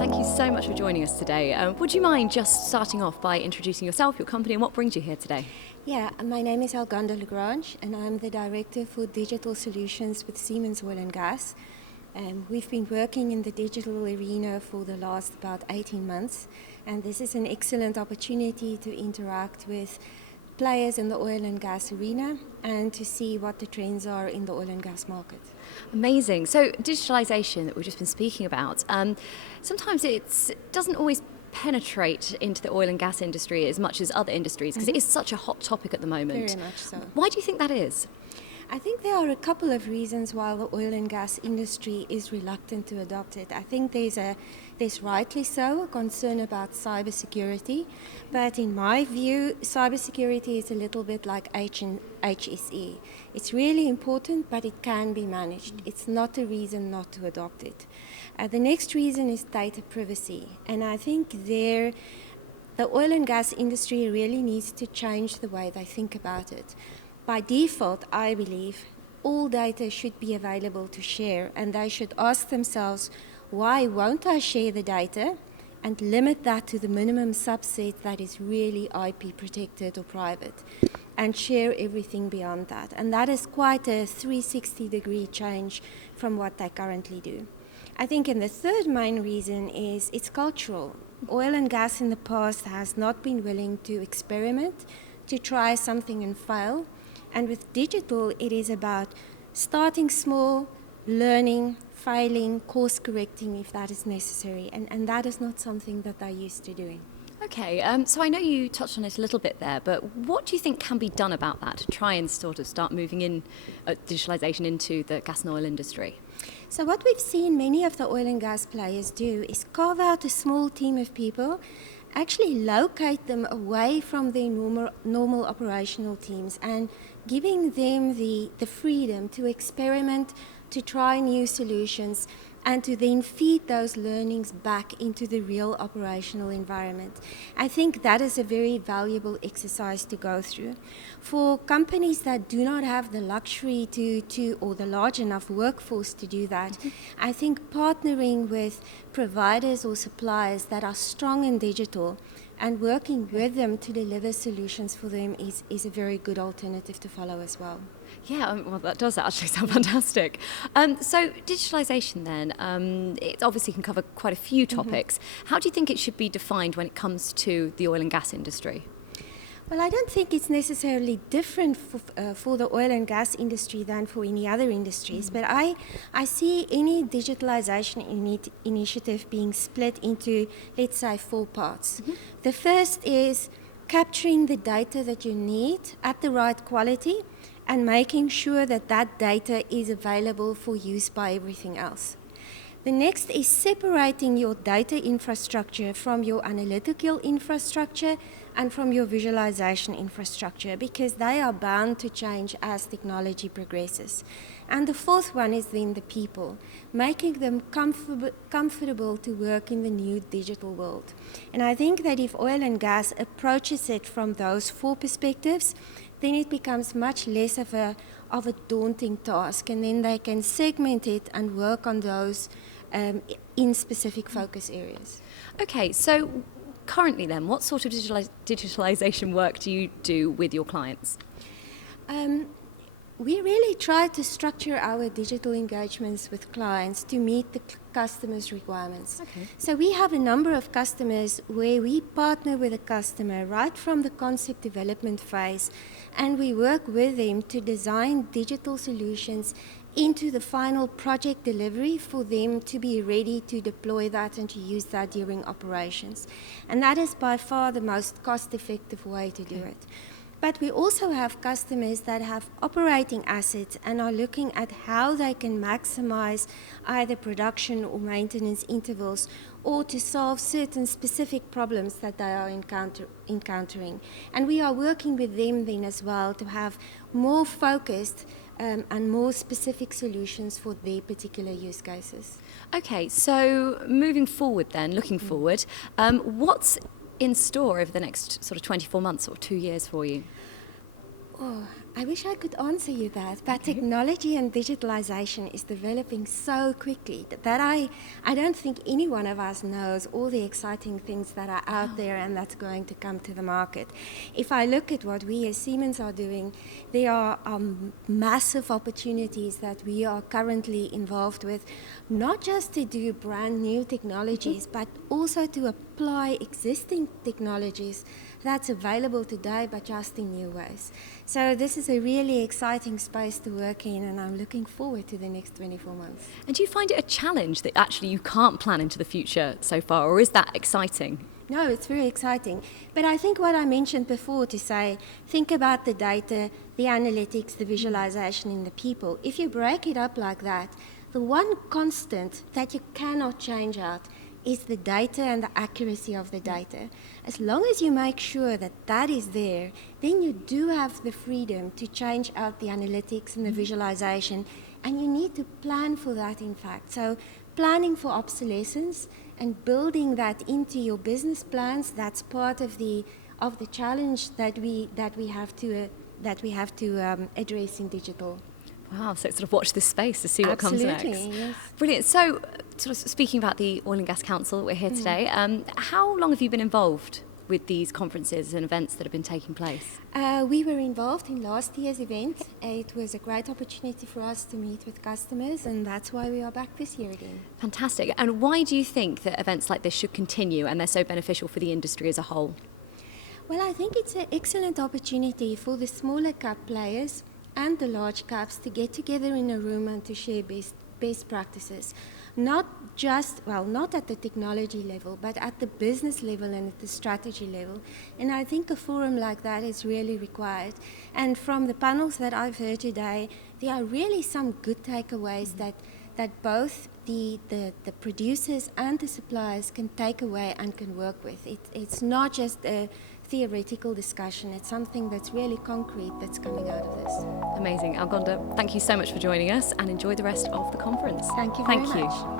thank you so much for joining us today. Would you mind just starting off by introducing yourself, your company, and what brings you here today? Yeah, my name is Elgonda LaGrange, and I'm the Director for Digital Solutions with Siemens Oil and Gas. We've been working in the digital arena for the last about 18 months, and this is an excellent opportunity to interact with players in the oil and gas arena and to see what the trends are in the oil and gas market. Amazing. So digitalisation that we've just been speaking about, sometimes it doesn't always penetrate into the oil and gas industry as much as other industries because it is such a hot topic at the moment. Very much so. Why do you think that is? I think there are a couple of reasons why the oil and gas industry is reluctant to adopt it. I think there's rightly so a concern about cybersecurity, but in my view, cybersecurity is a little bit like HSE. It's really important, but it can be managed. It's not a reason not to adopt it. The next reason is data privacy, and I think the oil and gas industry really needs to change the way they think about it. By default, I believe all data should be available to share, and they should ask themselves, why won't I share the data, and limit that to the minimum subset that is really IP protected or private, and share everything beyond that. And that is quite a 360-degree change from what they currently do. I think the third main reason is it's cultural. Oil and gas in the past has not been willing to experiment, to try something and fail. And with digital, it is about starting small, learning, failing, course correcting if that is necessary. And that is not something that they're used to doing. Okay, so I know you touched on it a little bit there, but what do you think can be done about that to try and sort of start moving in digitalisation into the gas and oil industry? So what we've seen many of the oil and gas players do is carve out a small team of people, actually locate them away from their normal operational teams and giving them the freedom to experiment, to try new solutions, and to then feed those learnings back into the real operational environment. I think that is a very valuable exercise to go through. For companies that do not have the luxury or the large enough workforce to do that, I think partnering with providers or suppliers that are strong in digital and working with them to deliver solutions for them is a very good alternative to follow as well. Yeah, well, that does actually sound fantastic. So digitalisation then, it obviously can cover quite a few topics. How do you think it should be defined when it comes to the oil and gas industry? Well, I don't think it's necessarily different for the oil and gas industry than for any other industries, but I see any digitalization initiative being split into, let's say, 4 parts. The first is capturing the data that you need at the right quality and making sure that that data is available for use by everything else. The next is separating your data infrastructure from your analytical infrastructure and from your visualization infrastructure because they are bound to change as technology progresses. And the fourth one is then the people, making them comfortable to work in the new digital world. And I think that if oil and gas approaches it from those 4 perspectives, then it becomes much less of a daunting task, and then they can segment it and work on those in specific focus areas. Okay, so currently then, what sort of digitalisation work do you do with your clients? We really try to structure our digital engagements with clients to meet the customer's requirements. Okay. So we have a number of customers where we partner with a customer right from the concept development phase, and we work with them to design digital solutions into the final project delivery for them to be ready to deploy that and to use that during operations. And that is by far the most cost-effective way to do it. But we also have customers that have operating assets and are looking at how they can maximize either production or maintenance intervals or to solve certain specific problems that they are encountering. And we are working with them then as well to have more focused and more specific solutions for their particular use cases. Okay, so moving forward then, looking forward, what's in store over the next sort of 24 months or 2 years for you? Oh, I wish I could answer you that, but technology and digitalization is developing so quickly that I don't think any one of us knows all the exciting things that are out there and that's going to come to the market. If I look at what we as Siemens are doing, there are massive opportunities that we are currently involved with, not just to do brand new technologies, but also to apply existing technologies that's available today, but just in new ways. So this is a really exciting space to work in, and I'm looking forward to the next 24 months. And do you find it a challenge that actually you can't plan into the future so far, or is that exciting? No, it's very exciting. But I think what I mentioned before to say, think about the data, the analytics, the visualization in the people. If you break it up like that, the one constant that you cannot change out is the data and the accuracy of the data. As long as you make sure that that is there, then you do have the freedom to change out the analytics and the visualization, and you need to plan for that, in fact. So planning for obsolescence and building that into your business plans, that's part of the challenge that we have to address in digital. Wow, so sort of watch this space to see what comes next. Absolutely, yes. Brilliant. So, sort of speaking about the Oil and Gas Council that we're here today, how long have you been involved with these conferences and events that have been taking place? We were involved in last year's event. It was a great opportunity for us to meet with customers, and that's why we are back this year again. Fantastic. And why do you think that events like this should continue and they're so beneficial for the industry as a whole? Well, I think it's an excellent opportunity for the smaller cap players and the large caps to get together in a room and to share best practices. Not at the technology level, but at the business level and at the strategy level. And I think a forum like that is really required. And from the panels that I've heard today, there are really some good takeaways that both the producers and the suppliers can take away and can work with. It's not just a theoretical discussion, it's something that's really concrete that's coming out of this. Amazing. Elgonda, thank you so much for joining us and enjoy the rest of the conference. Thank you very much. much.